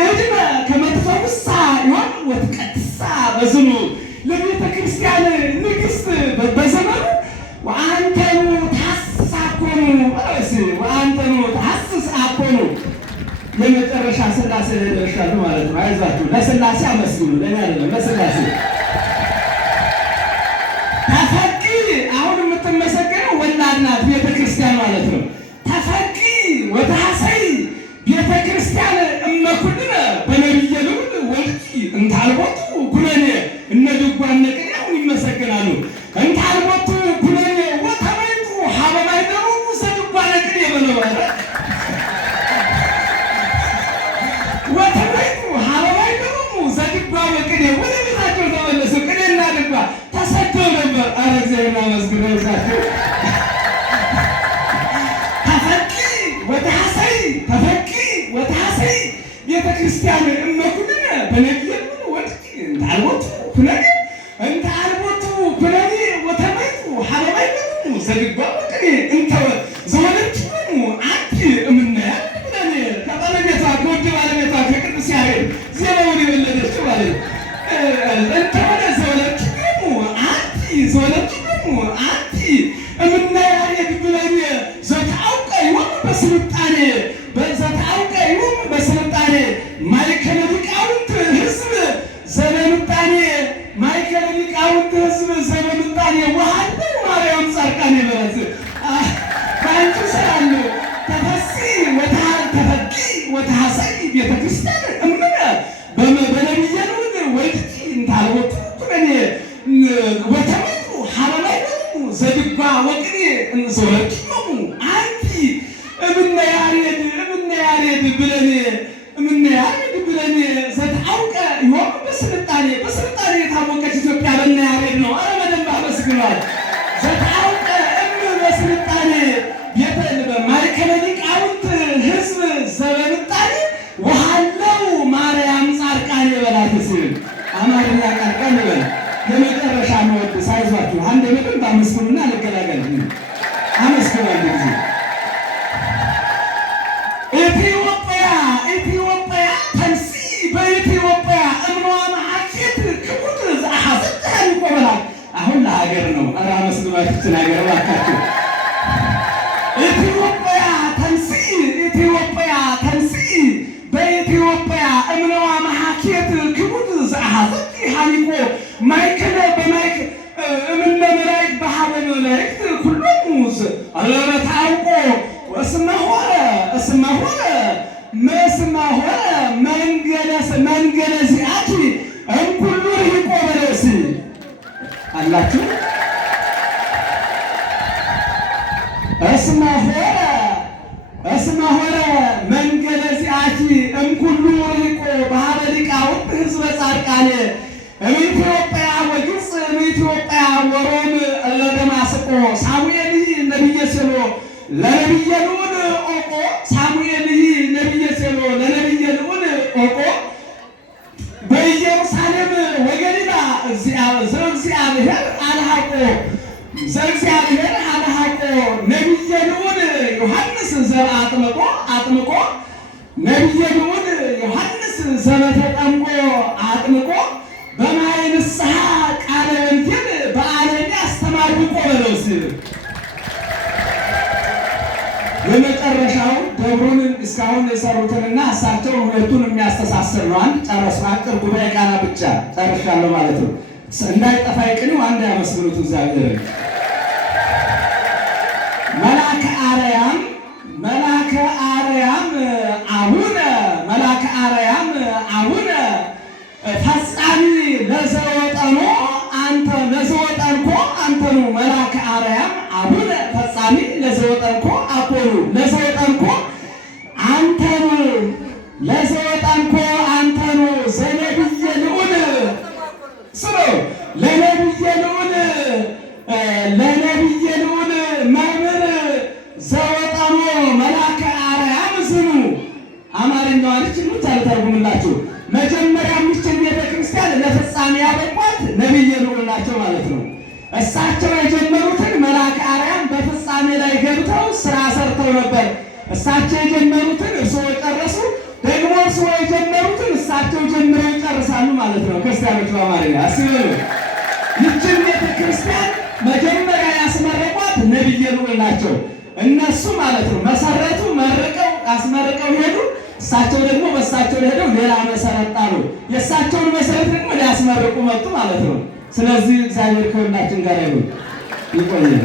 ቅድመ ከመትፈውሳ ዮን ወትቀድሳ በዝኑ ለቤተ ክርስቲያን ንግሥት በዘመኑ ወአንተኑ ታስስ አኮኑ ወአንተኑ ታስስ አኮኑ። የመጨረሻ ሥላሴ ላይ ደርሻለሁ ማለት ነው። አይዟችሁ፣ ለሥላሴ አመስግኑ፣ ለእኔ አይደለም፣ ለሥላሴ ተፈቂ። አሁን የምትመሰገነው ወላድ ናት ቤተ ክርስቲያን ማለት ነው። ተፈቂ ወታሰይ ቤተ ክርስቲያን እመኩልነ በነቢየ ልዑል ወልቂ እንታልቦቱ ኩነኔ። እነ ድጓ እነ ቅኔ አሁን ይመሰገናሉ። እንታልቦቱ ኩነኔ ወተመይቱ ሀበ ማይደሩ ዘድጓ ነቅኔ በለው ወተመይቱ ሀበ ማይደሩ ዘድጓ ነቅኔ። ወደ ቤታቸው ተመለሱ። ቅኔና ድጓ ተሰደው ነበር። አረ እግዚአብሔር ይመስገን ይዛቸው ተፈቂ ወታሰይ ቤተ ክርስቲያን እመኩልነ በነቢየ ልዑል ወልቂ እንታልቦቱ ኩነኔ እንታልቦቱ ኩነኔ ወተመይቱ ሀበ ማይደሩ ዘድጓ ነቅኔ እንተ ዘወለድክሙ አንቲ እምነ ኩነኔ። ከባለቤቷ ከውድ ባለቤቷ ከቅዱስ ያሬድ ዜማውን የወለደችው ማለት ነው። እንተ ዘወለድክሙ አንቲ እምነ ያሬድ ብለኔ ዘተአውቀ ዮም በስልጣኔ በስልጣኔ ማእከለ ሊቃውንት ሕዝብ ዘበምጣኔ ማእከለ ሊቃውንት ሕዝብ ዘበምጣኔ ወሀለው ማርያም ጻድቃኔ በረት ከአንቺ ስላሉ ተፈሲ ወታሰይ ቤተ ክርስቲያን እምነ በነቢየ ልዑል ወልቂ እንታልቦቱ ኩነኔ ወተመይቱ ሀበ ማይደሩ ዘድጓ ወቅኔ ዘወለድክሙ አንቲ እምነ ያሬድ ብለኔ ዘተአውቀ ዮም በስልጣኔ የታወቀች ኢትዮጵያ በእነ ያሬድ ነው። አረ በደንብ አመስግኗል። ዘተአውቀ በስልጣኔ ማእከለ ሊቃውንት ሕዝብ ዘበምጣኔ ወሀለው ማርያም ጻድቃኔ በላትስ አማርኛ ቃል በል የመጨረሻ መወድስ። አይዟችሁ አንድ በደንብ አመስግኑና እንገላገል። አመስግኑ አንድ ጊዜ ኢትዮጵያ ተንሲ በኢትዮጵያ እምኗ መሐሴት ክቡት ዘአሐዘት ይቆመናል። አሁን ለሀገር ነው። ኧረ አመስግኗችን ሀገር እባካችሁ። ኢትዮጵያ ተንሲ በኢትዮጵያ እምኗ መሐሴት ክቡት ዘአሐዘት ሀሊቆ ማእከለ እምነ መላእክት በሀበ መላእክት ኩሎሙ አለረ ታውቆ እስመ ሆረ መንገለ ሲአቲ እምኩሉ ርሂቆ በለሲ አላችሁ። እስመ ሆረ መንገለ ሲአቲ እምኩሉ ርሂቆ በሀበ ሊቃውንት ሕዝበ ጻድቃኔ እምኢትዮጵያ ወግብፅ እምኢትዮጵያ ወሮም ለደማስቆ ሳሙኤል ነቢየ ሴሎ ለነቢየ ልዑል ኦቆ ሳሙኤል ነቢየ ሴሎ ለነቢየ ልዑል ኦቆ በኢየሩሳሌም ወገሊላ ዘእግዚአብሔር አልሃቆ ነቢየ ልዑል ዮሐንስ አጥምቆ ነቢየ ልዑል ዮሐንስ ዘበተጠምቆ አጥምቆ በማየ ንስሐ ቃለ ወንጌል በዓለሚ አስተማርቆ በለውስ የመጨረሻው ደብሩን እስካሁን የሰሩትንና እሳቸውን ሁለቱን የሚያስተሳስር ነው። አንድ ጨረሱ። አጭር ጉባኤ ቃና ብቻ ጨርሻለሁ ማለት ነው። እንዳይጠፋ ይቅኒው አንድ ያመስግኑት እግዚአብሔር። መልአከ አቡነ ፈጻሚ ለዘወጠኖ አንተኑ መልአከ አርያም አቡነ ፈጻሚ ለዘወጠንኮ አኮኑ ለዘወጠንኮ አንተኑ ዘነቢየ ልዑል ስሙ ለነቢየ ልዑል መምህር ዘወጠኖ መልአከ አርያም ስሙ። አማርኛዋ ልጅ ኑት አልተርጉምላችሁ። መጀመሪያ ሚስጥር ቤተ ክርስቲያን ለፍጻሜ ያበቋት ነቢየ ልዑል ናቸው ማለት ነው። እሳቸው የጀመሩትን መልአከ አርያም በፍጻሜ ላይ ገብተው ስራ ሰርተው ነበር። እሳቸው የጀመሩትን እርስዎ ጨረሱ። ደግሞ እርስዎ የጀመሩት እሳቸው ጀምረው ይጨርሳሉ ማለት ነው። ክርስቲያኖች በአማርኛ አስበሉ። ይህችን ቤተክርስቲያን መጀመሪያ ያስመረቋት ነቢየ ልዑል ናቸው። እነሱ ማለት ነው መሰረቱ፣ መርቀው አስመርቀው ሄዱ። እሳቸው ደግሞ በእሳቸው ሄደው ሌላ መሰረት ጣሉ። የእሳቸውን መሰረት ደግሞ ሊያስመርቁ መጡ ማለት ነው። ስለዚህ እግዚአብሔር ከሁላችን ጋር ይሁን። ይቆየን።